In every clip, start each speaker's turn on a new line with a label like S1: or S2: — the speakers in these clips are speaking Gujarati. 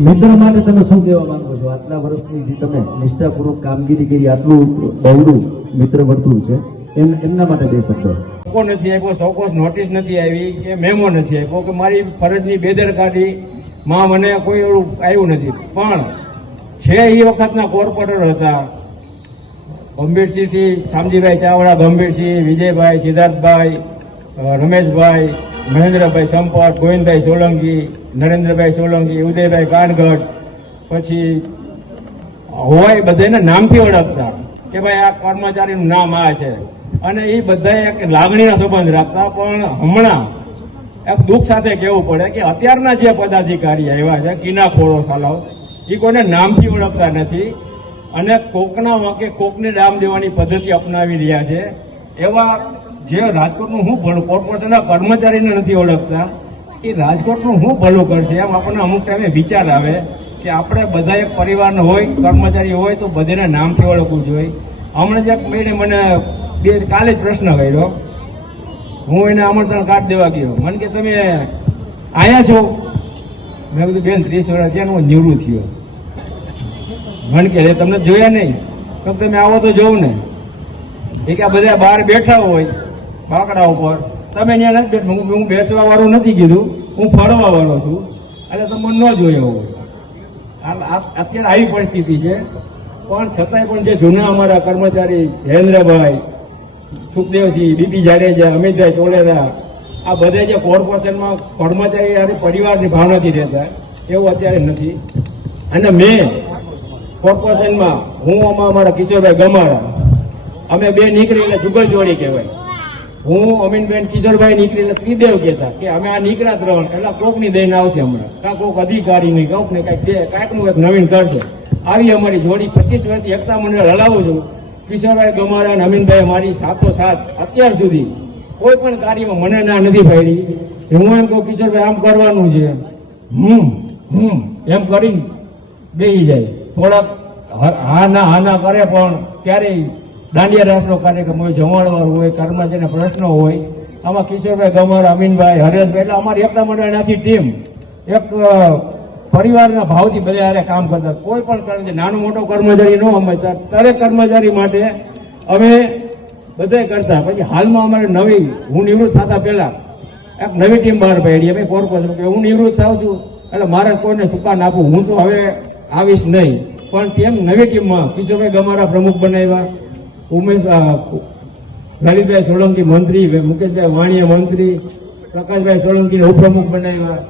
S1: મિત્ર માટે તમે શું કહેવા માંગો છો? આટલા વર્ષની જે તમે નિષ્ઠાપૂર્વક કામગીરી કરી, આટલું બહુડું મિત્ર વર્તુળ છે, એમ એમના માટે બે શબ્દો.
S2: સોકો નથી આપ્યો સૌકોસ નોટિસ નથી આવી, કે મેમો નથી આપ્યો, કે મારી ફરજની બેદરકારી માં મને કોઈ એવું આવ્યું નથી. પણ છે એ વખતના કોર્પોરેટર હતા. ગંભીરસિંહથી શામજીભાઈ ચાવડા, ગંભીરસિંહ, વિજયભાઈ, સિદ્ધાર્થભાઈ રમેશભાઈ મહેન્દ્રભાઈ સંપત ગોવિંદભાઈ સોલંકી, નરેન્દ્રભાઈ સોલંકી, ઉદયભાઈ કાનગઢ, પછી હોય બધાને નામથી ઓળખતા કે ભાઈ આ કર્મચારીનું નામ આ છે. અને એ બધા એક લાગણીનો સંબંધ રાખતા, પણ હમણાં એક દુઃખ સાથે કહેવું પડે કે અત્યારના જે પદાધિકારી આવ્યા છે કિનાખોરો સાલાવ એ કોઈને નામથી ઓળખતા નથી. અને કોકના વાંકે કોકને નામ દેવાની પદ્ધતિ અપનાવી રહ્યા છે. એવા જે રાજકોટનું હું ભલું, કોર્પોરેશનના કર્મચારીને નથી ઓળખતા, એ રાજકોટનું હું ભલું કરશે એમ આપણને અમુક ટાઈમે વિચાર આવે કે આપણે બધા એક પરિવારનો હોય, કર્મચારી હોય તો બધાના નામથી ઓળખવું જોઈએ. હમણાં જ એક મને બે, કાલે જ પ્રશ્ન કર્યો. હું એને આમંત્રણ કાર્ડ દેવા ગયો. મને કે તમે આયા છો? મેં કીધું, બેન, ત્રીસ વર્ષ થયા હું નિવૃત્ત થયો. મને કે તમને જોયા નહીં? તો તમે આવો તો જોઉં ને. એ કે, આ બધા બહાર બેઠા હોય. બાકડા ઉપર. તમે અહીંયા નથી હું બેસવા વાળું નથી કીધું. હું ફરવા વાળો છું. એટલે તમને ન જોયો હોય. અત્યારે આવી પરિસ્થિતિ છે. પણ છતાંય પણ જે જૂના અમારા કર્મચારી જયેન્દ્રભાઈ સુખદેવસિંહ બીપી જાડેજા, અમિતભાઈ ચોલેરા આ બધે જે કોર્પોરેશનમાં કર્મચારી અને પરિવારની ભાવનાથી રહેતા, એવું અત્યારે નથી. અને મેં કોર્પોરેશનમાં, હું અમારા કિશોરભાઈ ગમારા અમે બે નીકળી એટલે જુગલ જોડી કહેવાય. હું અમીનબેન કિશોરભાઈ નીકળીને ત્રિદેવ કહેતા કે અમે આ નીકળ્યા ત્રણ એટલે કોકની દઈને આવશે હમણાં. કાં કોક અધિકારી નહીં, કોક ને કાંઈક દે કાંઈકનું એક નવીન કરશે આવી અમારી જોડી પચીસ વર્ષથી એકતા મંડળ હલાવું છું. કિશોરભાઈ ગમારા અને અમીનભાઈ મારી સાથો સાથ અત્યાર સુધી કોઈ પણ કાર્યમાં મને ના નથી પાડી હું એમ કહું, કિશોરભાઈ, આમ કરવાનું છે. હમ હમ, એમ કરીને બેસી જાય. થોડાક હા ના હા ના કરે પણ ક્યારેય દાંડિયા રાસનો કાર્યક્રમ હોય જમાડવાર હોય કર્મચારીના પ્રશ્નો હોય, આમાં કિશોરભાઈ ગમર, અમીનભાઈ, હરેશભાઈ, એટલે અમારી એકતા મંડળની આખી ટીમ, એક પરિવારના ભાવથી બધા હારે કામ કરતા, કોઈ પણ કર્મચારી નાનો મોટો કર્મચારી ન સમજતા દરેક કર્મચારી માટે અમે બધાય કરતા. પછી હાલમાં અમારે નવી, હું નિવૃત્ત થતા પહેલા, એક નવી ટીમ બહાર પાડી અમે કોર્પોરેશન હું નિવૃત્ત થાઉં છું, એટલે મારે કોઈને સુકાન આપું. હું તો હવે આવીશ નહીં. પણ તેમ નવી ટીમમાં કિશોરભાઈ ગમારા પ્રમુખ બનાવ્યા ઉમેશ લલિતભાઈ સોલંકી મંત્રી મુકેશભાઈ વાણિયા મંત્રી, પ્રકાશભાઈ સોલંકીને ઉપપ્રમુખ બનાવ્યા.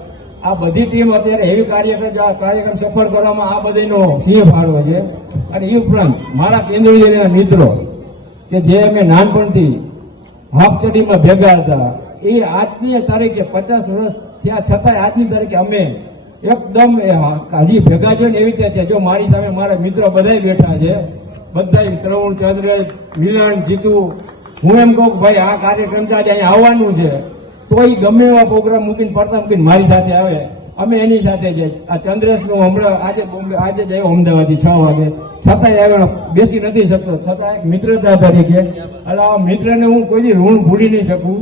S2: આ બધી ટીમ અત્યારે એવી કાર્યક્રમ કાર્યક્રમ સફળ કરવામાં આ બધાનો સિંહ ફાળો છે. અને એ ઉપરાંત મારા કેન્દ્રીય મિત્રો કે જે અમે નાનપણથી હાફચડીમાં ભેગા હતા, એ આજની તારીખે પચાસ વર્ષ થયા છતાંય આજની તારીખે અમે એકદમ હજી ભેગા છે એવી રીતે છે. જો મારી સામે મારા મિત્રો બધા બેઠા છે બધાય ત્રણ ચંદ્ર મિલન જીતુ. હું એમ કહું ભાઈ, આ કાર્યક્રમ ચાલે અહીંયા આવવાનું છે. તો ગમે એવા પ્રોગ્રામ મૂકીને પડતા મૂકીને મારી સાથે આવે. અમે એની સાથે જ આ ચંદ્રેશનું હમણાં, આજે બોમ્બે, આજે જ આવ્યો અમદાવાદથી છ વાગે. છતાંય આવ્યો બેસી નથી શકતો. છતાં એક મિત્રતા તરીકે એટલે આ મિત્રને હું કોઈ ઋણ ભૂલી નહીં શકું.